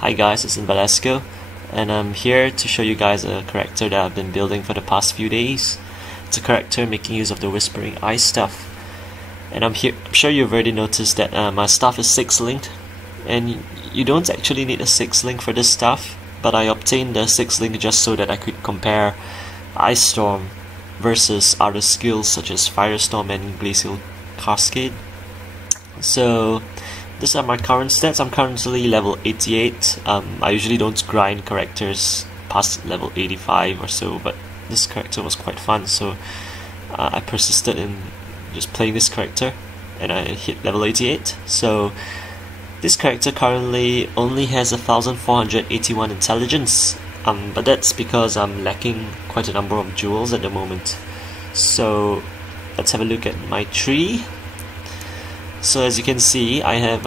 Hi guys, it's Velasco, and I'm here to show you guys a character that I've been building for the past few days. It's a character making use of the Whispering Eye stuff. And I'm sure you've already noticed that my stuff is 6-linked, and you don't actually need a 6-link for this stuff, but I obtained the 6-link just so that I could compare Ice Storm versus other skills such as Firestorm and Glacial Cascade. So these are my current stats. I'm currently level 88. I usually don't grind characters past level 85 or so, but this character was quite fun, so I persisted in just playing this character, and I hit level 88. So this character currently only has 1481 intelligence, but that's because I'm lacking quite a number of jewels at the moment. So let's have a look at my tree. So as you can see, I have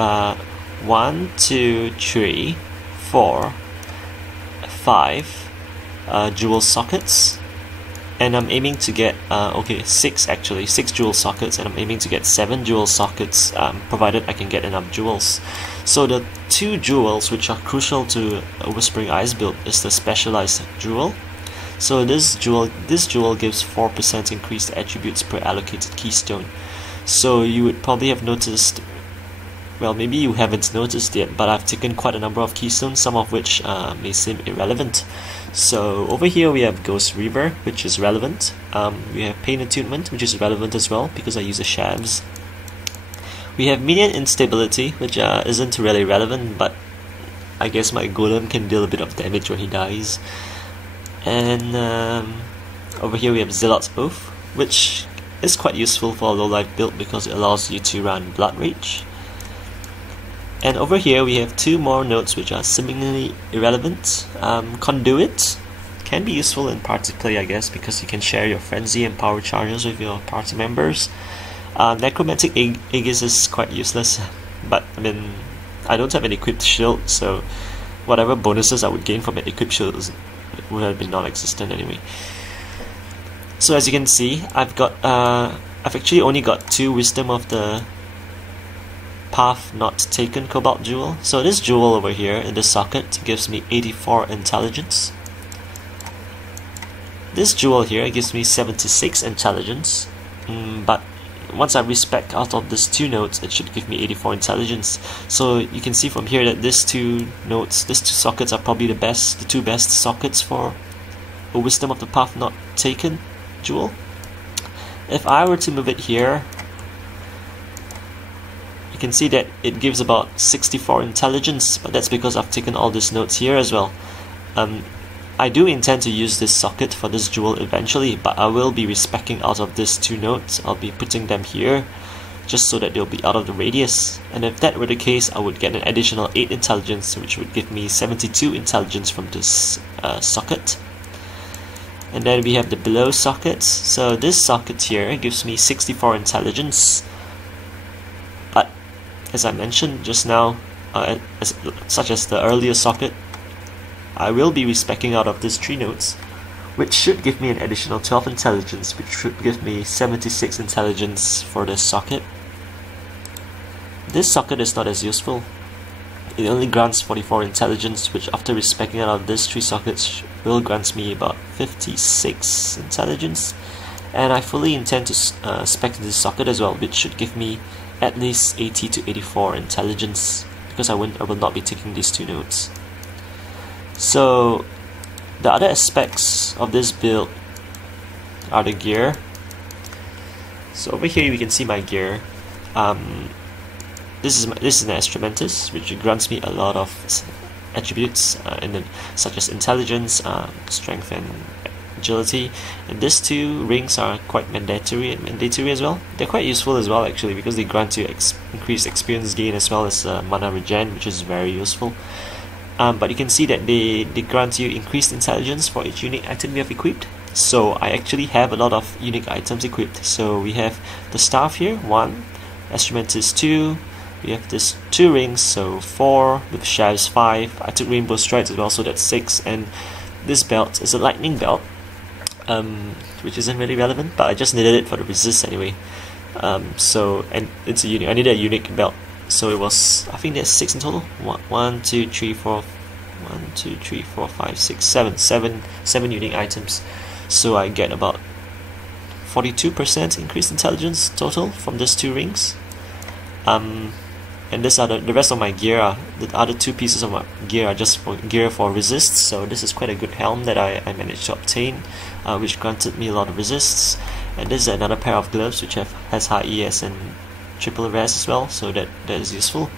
1, 2, 3, 4, 5 jewel sockets, and I'm aiming to get 6 jewel sockets, and I'm aiming to get 7 jewel sockets, provided I can get enough jewels. So the 2 jewels which are crucial to a Whispering Eyes build is the specialized jewel. So this jewel gives 4% increased attributes per allocated keystone. So you would probably have noticed, well, maybe you haven't noticed yet, but I've taken quite a number of keystones, some of which may seem irrelevant. So over here we have Ghost Reaver, which is relevant. We have Pain Attunement, which is relevant as well because I use the shabs. We have Minion Instability, which isn't really relevant, but I guess my golem can deal a bit of damage when he dies. And over here we have Zealot's Oath, which is quite useful for a low life build because it allows you to run Blood Rage. And over here we have 2 more nodes which are seemingly irrelevant. Conduit can be useful in party play, I guess, because you can share your frenzy and power charges with your party members. Necromantic Aegis is quite useless, but I mean, I don't have an equipped shield, so whatever bonuses I would gain from an equipped shield would have been non-existent anyway. So as you can see, I've actually only got 2 Wisdom of the Path Not Taken Cobalt Jewel. So this jewel over here in the socket gives me 84 intelligence. This jewel here gives me 76 intelligence, but once I respec out of these 2 nodes, it should give me 84 intelligence. So you can see from here that these 2 sockets are probably the 2 best sockets for a Wisdom of the Path Not Taken jewel. If I were to move it here, you can see that it gives about 64 intelligence, but that's because I've taken all these nodes here as well. I do intend to use this socket for this jewel eventually, but I will be respecing out of these 2 nodes. I'll be putting them here just so that they'll be out of the radius, and if that were the case, I would get an additional 8 intelligence, which would give me 72 intelligence from this socket. And then we have the below sockets. So this socket here gives me 64 intelligence, but as I mentioned just now, such as the earlier socket, I will be respecing out of these 3 nodes, which should give me an additional 12 intelligence, which should give me 76 intelligence for this socket. This socket is not as useful. It only grants 44 intelligence, which after respecing out of these 3 sockets will grant me about 56 intelligence. And I fully intend to spec this socket as well, which should give me at least 80 to 84 intelligence, because I will not be taking these 2 nodes. So the other aspects of this build are the gear. So over here we can see my gear. This is an Instrumentus, which grants me a lot of attributes, such as intelligence, strength, and agility. And these 2 rings are quite mandatory as well. They're quite useful as well, actually, because they grant you increased experience gain as well as mana regen, which is very useful. But you can see that they grant you increased intelligence for each unique item you have equipped. So I actually have a lot of unique items equipped. So we have the staff here, 1, Instrumentus 2. We have this 2 rings, so 4, with shabs 5. I took Rainbow Strides as well, so that's 6. And this belt is a lightning belt, which isn't really relevant, but I just needed it for the resist anyway. And it's I needed a unique belt, So it was, I think there's 6 in total. 1, 2, 3, 4, 1, 2, 3, 4, 5, 6, 7 unique items. So I get about 42% increased intelligence total from these 2 rings. And this are the rest of my gear. The other 2 pieces of my gear are just for gear for resists. So this is quite a good helm that I managed to obtain, which granted me a lot of resists. And this is another pair of gloves which has high ES and triple res as well, so that is useful.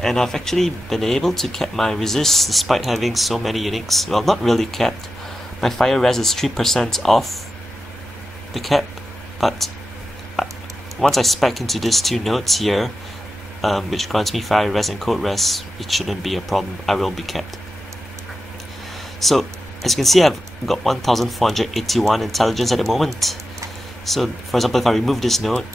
And I've actually been able to cap my resists despite having so many uniques. Well, not really capped. My fire res is 3% off the cap, but once I spec into these 2 nodes here, which grants me fire res and code res, it shouldn't be a problem. I will be capped. So as you can see, I've got 1481 intelligence at the moment. So for example, if I remove this node,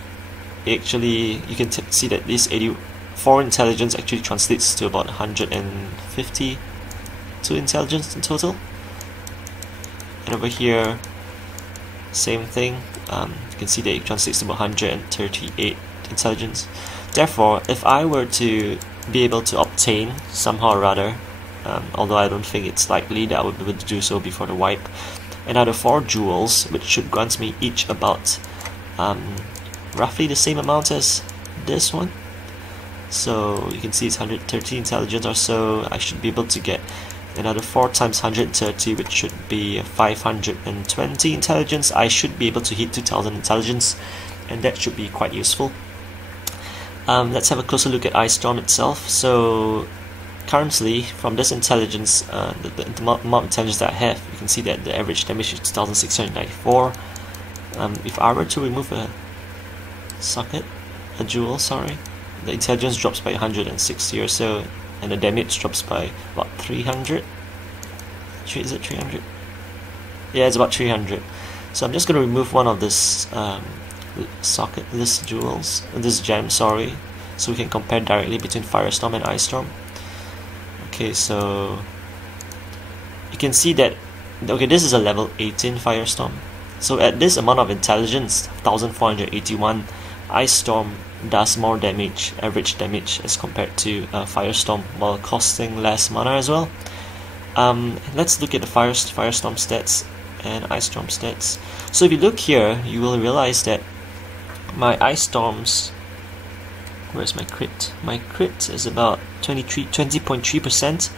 actually you can see that this 84 intelligence actually translates to about 152 intelligence in total. And over here, same thing. You can see that it translates to about 138 intelligence. Therefore, if I were to be able to obtain somehow or other, although I don't think it's likely that I would be able to do so before the wipe, another 4 jewels, which should grant me each about roughly the same amount as this one. So you can see it's 130 intelligence or so. I should be able to get another 4 times 130, which should be 520 intelligence. I should be able to hit 2000 intelligence, and that should be quite useful. Let's have a closer look at Ice Storm itself. So currently, from this intelligence, the amount of intelligence that I have, you can see that the average damage is 2694. If I were to remove a jewel, sorry, the intelligence drops by 160 or so, and the damage drops by about 300. Is it 300? Yeah, it's about 300. So I'm just going to remove one of this this gem, sorry, so we can compare directly between Firestorm and Ice Storm. Okay, so you can see that, okay, this is a level 18 Firestorm. So at this amount of intelligence, 1481, Ice Storm does more damage, average damage, as compared to Firestorm, while costing less mana as well. Let's look at the Firestorm stats and Ice Storm stats. So if you look here, you will realize that my Ice Storms, where's my crit? My crit is about 20.3%,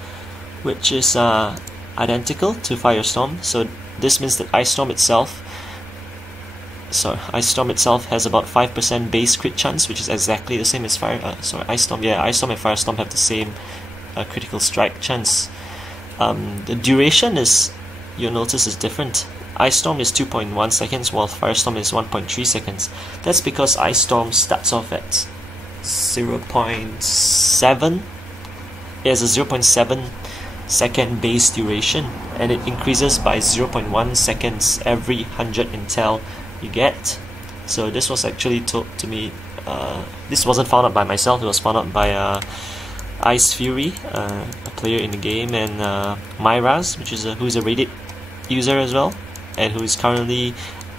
which is identical to Firestorm. So this means that Ice Storm itself has about 5% base crit chance, which is exactly the same as Ice Storm. Yeah, Ice Storm and Firestorm have the same critical strike chance. The duration you'll notice is different. Ice Storm is 2.1 seconds, while Firestorm is 1.3 seconds. That's because Ice Storm starts off at 0.7. It has a 0.7 second base duration, and it increases by 0.1 seconds every 100 intel you get. So this was actually told to me, this wasn't found out by myself, it was found out by Ice Fury, a player in the game, and Myraz, who's a Reddit user as well, and who is currently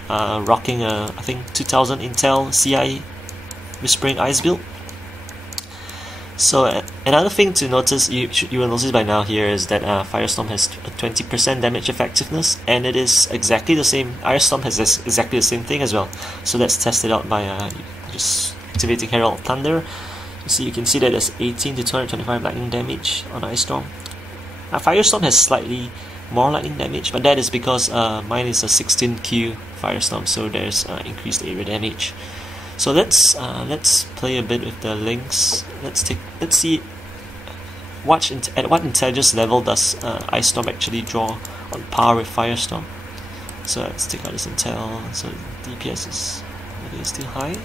rocking a, I think, 2000 intel CI Whispering Ice build. So another thing to notice, you will notice by now here, is that Firestorm has a 20% damage effectiveness, and it is exactly the same. Ice Storm has exactly the same thing as well. So let's test it out by just activating Herald Thunder. You can see that there's 18 to 225 lightning damage on Ice Storm. Firestorm has slightly more lightning damage, but that is because mine is a 16Q Firestorm, so there's increased area damage. So let's play a bit with the links. Let's see at what intelligence level does Ice Storm actually draw on par with Firestorm. So let's take out this intel. So DPS is still high.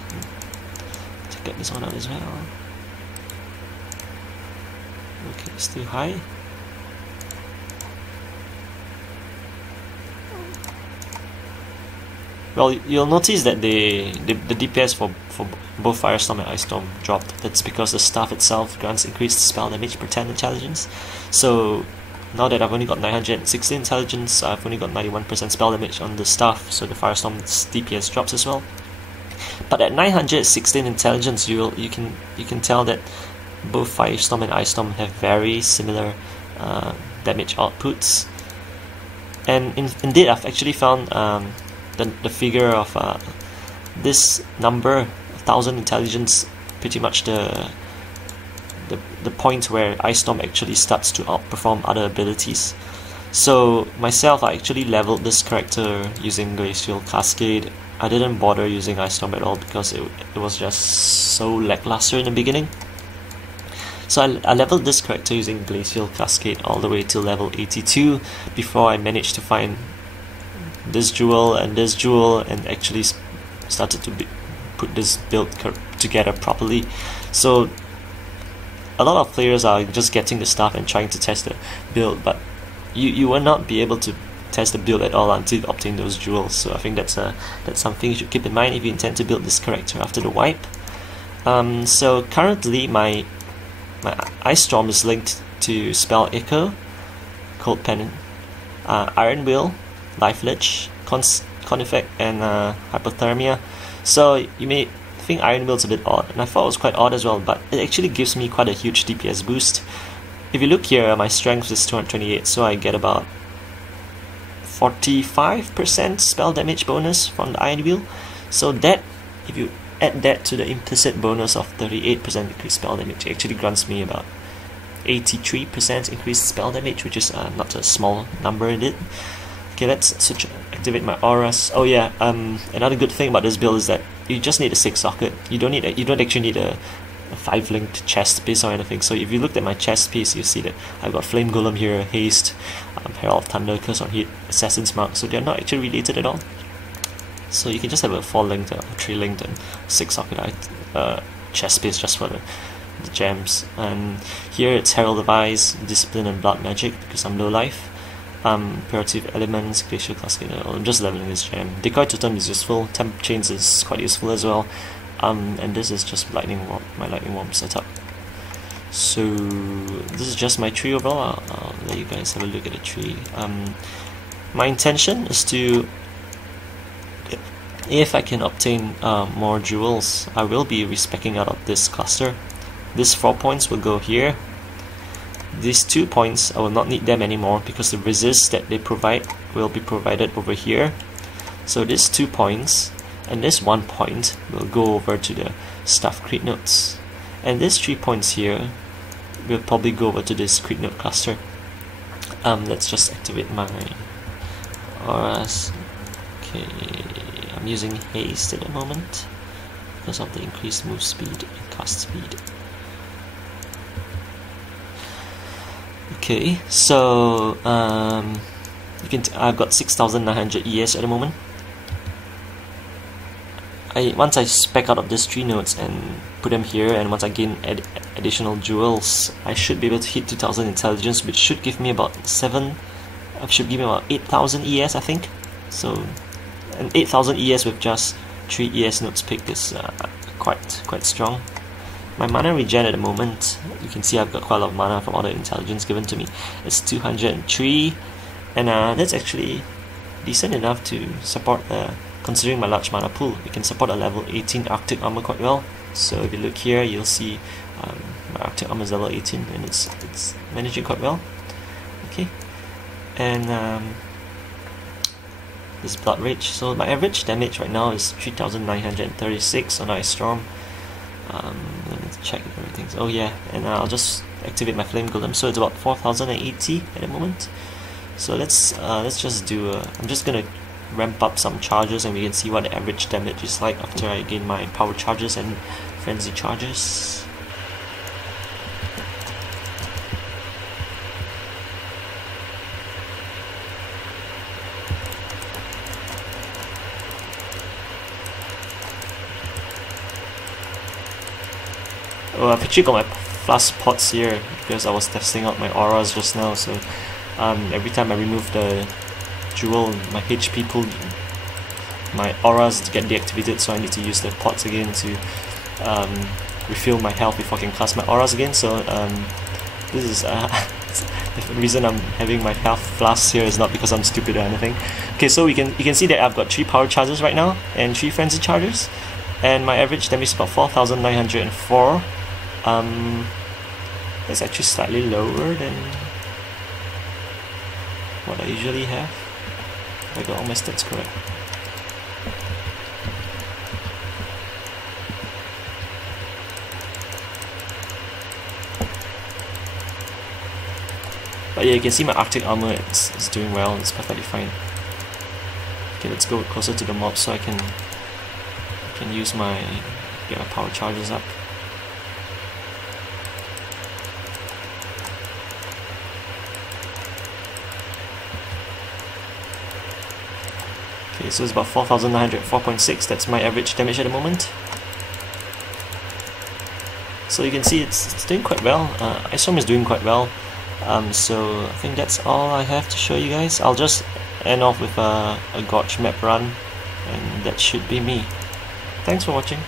Check out this one out as well. Okay, still high. Well, you'll notice that the DPS for both Firestorm and Ice Storm dropped. That's because the staff itself grants increased spell damage per 10 intelligence. So now that I've only got 960 intelligence, I've only got 91% spell damage on the staff, so the Firestorm's DPS drops as well. But at 916 intelligence, you can tell that both Firestorm and Ice Storm have very similar damage outputs. And indeed, I've actually found the figure of this number, 1000 intelligence, pretty much the point where Ice Storm actually starts to outperform other abilities. So myself, I actually leveled this character using Glacial Cascade. I didn't bother using Ice Storm at all because it was just so lackluster in the beginning. So I leveled this character using Glacial Cascade all the way till level 82 before I managed to find this jewel and actually started to put this build together properly. So a lot of players are just getting the stuff and trying to test the build, but you will not be able to test the build at all until you obtain those jewels. So I think that's something you should keep in mind if you intend to build this character after the wipe. So currently my Ice Storm is linked to Spell Echo, Cold Pen, Iron Will, Life Leech, Con Effect, and Hypothermia. So you may think Iron Will's a bit odd, and I thought it was quite odd as well, but it actually gives me quite a huge DPS boost. If you look here, my strength is 228, so I get about 45% spell damage bonus from the Iron Will. So that, if you add that to the implicit bonus of 38% increased spell damage, it actually grants me about 83% increased spell damage, which is not a small number indeed. Okay, let's activate my auras. Oh yeah, another good thing about this build is that you just need a 6 socket. You don't actually need a 5 linked chest piece or anything. So if you looked at my chest piece, you see that I've got Flame Golem here, Haste, Herald of Thunder, Curse on Hit, Assassin's Mark, so they're not actually related at all. So you can just have a 4 linked, 3 linked, and 6 socket chest piece just for the gems. And here it's Herald of Ice, Discipline, and Blood Magic because I'm low life. Curative Elements, Glacial Cascade. I'm just leveling this gem. Decoy Totem is useful. Temp Chains is quite useful as well. And this is just my Lightning Worm setup. So this is just my tree overall. I'll let you guys have a look at the tree. My intention is to, if I can obtain more jewels, I will be respecking out of this cluster. These 4 points will go here. These 2 points, I will not need them anymore because the resist that they provide will be provided over here. So these 2 points and this 1 point will go over to the Stuff Crit Notes. And these 3 points here will probably go over to this Crit Note cluster. Let's just activate my auras. Okay, I'm using Haste at the moment because of the increased move speed and cast speed. Okay, so I've got 6,900 ES at the moment. Once I spec out of these 3 nodes and put them here, and once I gain additional jewels, I should be able to hit 2,000 intelligence, which should give me about 8,000 ES, I think. So, and 8,000 ES with just 3 ES nodes picked is quite strong. My mana regen at the moment, you can see I've got quite a lot of mana from all the intelligence given to me. It's 203, and that's actually decent enough to support, considering my large mana pool. We can support a level 18 Arctic armor quite well. So if you look here, you'll see my Arctic armor is level 18, and it's managing quite well. Okay, and this Blood Rage. So my average damage right now is 3,936 on Ice Storm. Let me check if everything's. Oh yeah, and I'll just activate my Flame Golem. So it's about 4,080 at the moment. So let's just do. I'm just gonna ramp up some charges, and we can see what the average damage is like after I gain my power charges and frenzy charges. Oh, I've actually got my flask pots here because I was testing out my auras just now. So every time I remove the jewel, my HP pool, my auras get deactivated, so I need to use the pots again to refill my health before I can cast my auras again. So this is the reason I'm having my health flasks here is not because I'm stupid or anything. Okay, so you can see that I've got 3 power charges right now and 3 frenzy charges, and my average damage is about 4,904. It's actually slightly lower than what I usually have. I got all my stats correct. But yeah, you can see my Arctic armor, it's doing well, it's perfectly fine. Okay, let's go closer to the mob so I can get my power charges up. Okay, so it's about 4,900, 4.6, that's my average damage at the moment. So you can see it's doing quite well, Isom is doing quite well. So I think that's all I have to show you guys. I'll just end off with a Gorge map run, and that should be me. Thanks for watching.